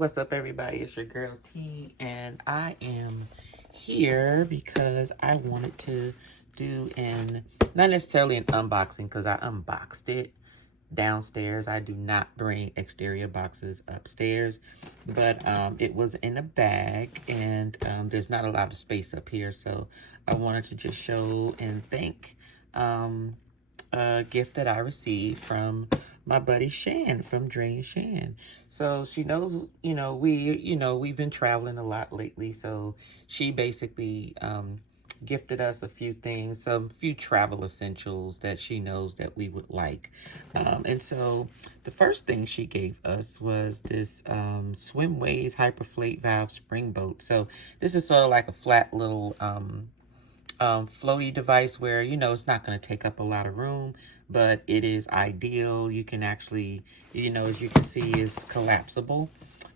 What's up, everybody? It's your girl T, and I am here because I wanted to do not necessarily an unboxing because I unboxed it downstairs. I do not bring exterior boxes upstairs, but it was in a bag, and there's not a lot of space up here, so I wanted to just show and thank a gift that I received from my buddy Shan from Drain Shan. So she knows, we've been traveling a lot lately. So she basically gifted us a few things, some few travel essentials that she knows that we would like. And so the first thing she gave us was this Swimways Hyperflate Valve Spring Boat. So this is sort of like a flat little floaty device where, it's not going to take up a lot of room, but it is ideal. You can actually, as you can see, is collapsible.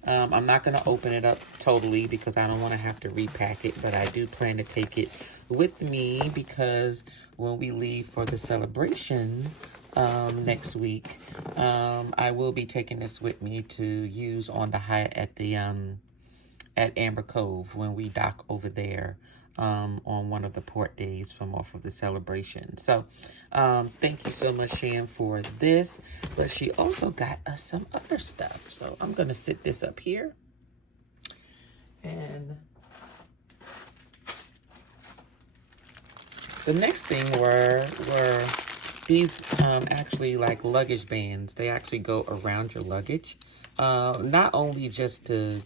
I'm not going to open it up totally because I don't want to have to repack it, but I do plan to take it with me because when we leave for the celebration next week, I will be taking this with me to use on the Hyatt at Amber Cove when we dock over there on one of the port days from off of the celebration. So thank you so much, Shan, for this. But she also got us some other stuff. So I'm going to sit this up here. And the next thing were these actually like luggage bands. They actually go around your luggage. Not only just to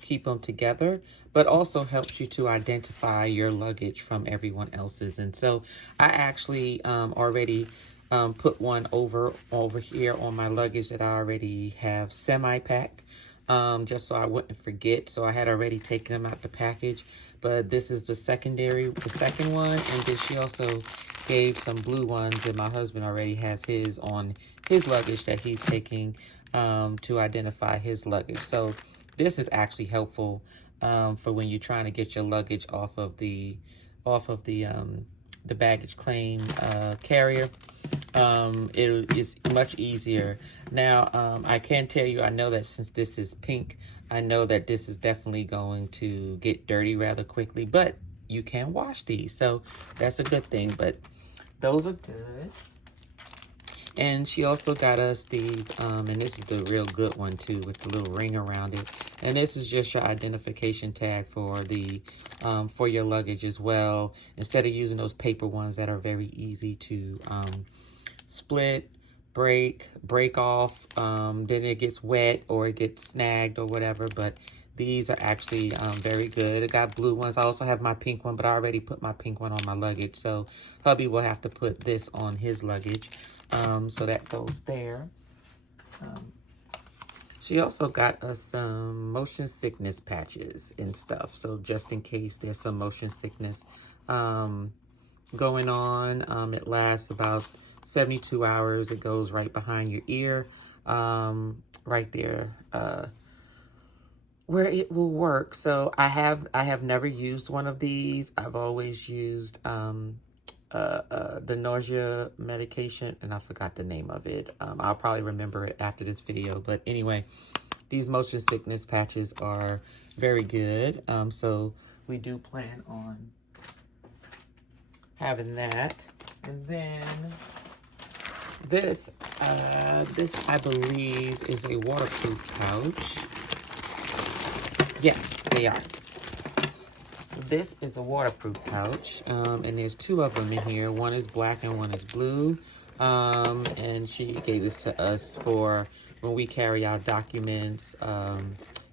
keep them together, but also helps you to identify your luggage from everyone else's. And so I actually already put one over here on my luggage that I already have semi-packed, just so I wouldn't forget. So I had already taken them out the package, but this is the second one. And then she also gave some blue ones, and my husband already has his on his luggage that he's taking to identify his luggage. So this is actually helpful for when you're trying to get your luggage off of the baggage claim carrier. It is much easier. Now, I can tell you, I know that since this is pink, I know that this is definitely going to get dirty rather quickly, but you can wash these, so that's a good thing. But those are good. And she also got us these, and this is the real good one too, with the little ring around it. And this is just your identification tag for the for your luggage as well. Instead of using those paper ones that are very easy to split, break off, then it gets wet or it gets snagged or whatever. But these are actually very good. I got blue ones. I also have my pink one, but I already put my pink one on my luggage. So hubby will have to put this on his luggage. So that goes there. She also got us some motion sickness patches and stuff. So just in case there's some motion sickness going on, it lasts about 72 hours. It goes right behind your ear, right there, where it will work. So I have never used one of these. I've always used the nausea medication, and I forgot the name of it. I'll probably remember it after this video, but anyway, these motion sickness patches are very good. So we do plan on having that. And then this I believe is a waterproof pouch. Yes, they are. This is a waterproof pouch, and there's two of them in here. One is black and one is blue, and she gave this to us for when we carry our documents,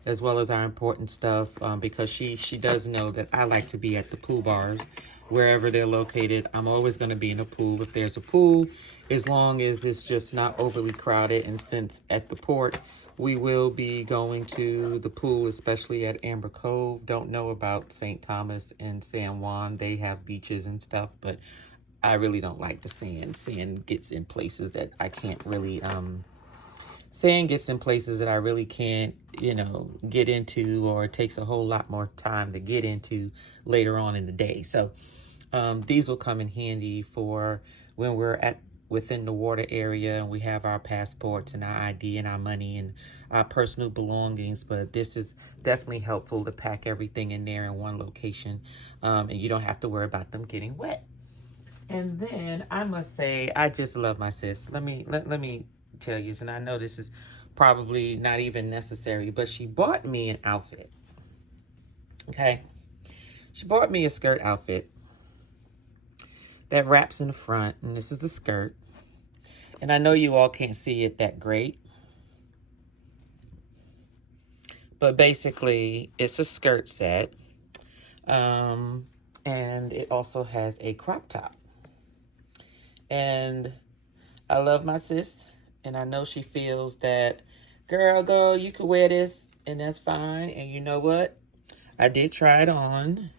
as well as our important stuff, because she does know that I like to be at the pool bars wherever they're located. I'm always going to be in a pool if there's a pool, as long as it's just not overly crowded. And since at the port we will be going to the pool, especially at Amber Cove. Don't know about St. Thomas and San Juan. They have beaches and stuff, but I really don't like the sand. Sand gets in places that I can't really, sand gets in places that I really can't, get into, or it takes a whole lot more time to get into later on in the day. So these will come in handy for when we're at within the water area, and we have our passports and our ID and our money and our personal belongings. But this is definitely helpful to pack everything in there in one location, and you don't have to worry about them getting wet. And then I must say, I just love my sis. Let me tell you, and I know this is probably not even necessary, but she bought me an outfit. Okay, she bought me a skirt outfit that wraps in the front, and this is the skirt. And I know you all can't see it that great, but basically it's a skirt set, and it also has a crop top. And I love my sis, and I know she feels that, girl, you could wear this, and that's fine. And you know what? I did try it on,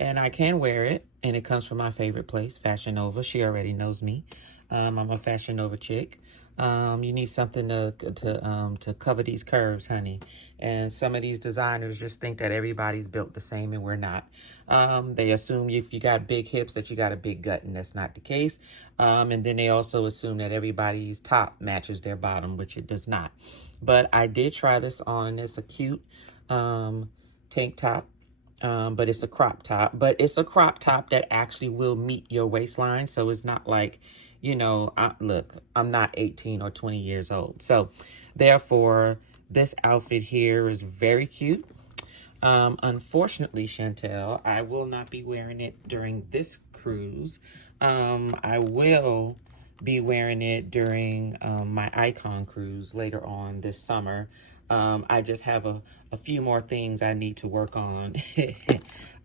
and I can wear it, and it comes from my favorite place, Fashion Nova. She already knows me. I'm a Fashion Nova chick. You need something to cover these curves, honey. And some of these designers just think that everybody's built the same, and we're not. They assume if you got big hips that you got a big gut, and that's not the case. And then they also assume that everybody's top matches their bottom, which it does not. But I did try this on. It's a cute tank top. But it's a crop top. But it's a crop top that actually will meet your waistline. So it's not like, you know, look, I'm not 18 or 20 years old. So therefore, this outfit here is very cute. Unfortunately, Chantel, I will not be wearing it during this cruise. I will be wearing it during my Icon cruise later on this summer. I just have a few more things I need to work on,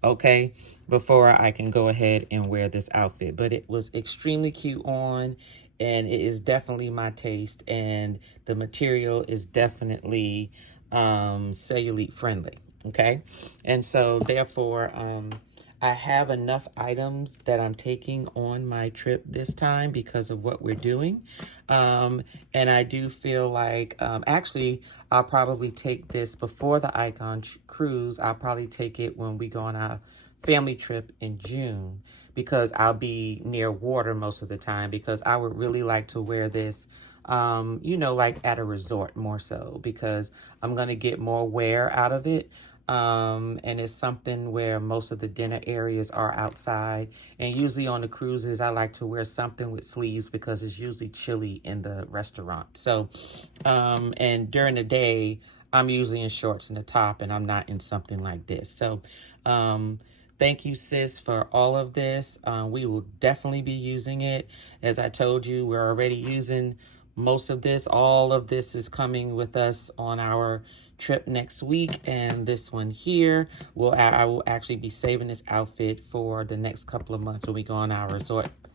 okay, before I can go ahead and wear this outfit. But it was extremely cute on, and it is definitely my taste, and the material is definitely cellulite friendly, okay? And so therefore, I have enough items that I'm taking on my trip this time because of what we're doing. And I do feel like, actually, I'll probably take this before the Icon cruise. I'll probably take it when we go on our family trip in June, because I'll be near water most of the time, because I would really like to wear this, you know, like at a resort more so, because I'm going to get more wear out of it. And it's something where most of the dinner areas are outside. And usually on the cruises, I like to wear something with sleeves because it's usually chilly in the restaurant. So, and during the day, I'm usually in shorts and the top, and I'm not in something like this. So, thank you, sis, for all of this. We will definitely be using it. As I told you, we're already using most of this. All of this is coming with us on our trip next week, and this one here I will actually be saving this outfit for the next couple of months when we go on our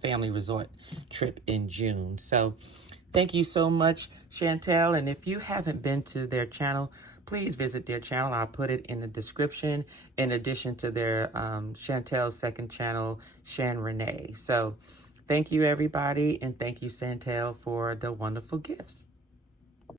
family resort trip in June. So thank you so much, Chantel. And if you haven't been to their channel, please visit their channel. I'll put it in the description, in addition to their Chantel's second channel, Shan Renee. So thank you, everybody, and thank you, Chantel, for the wonderful gifts.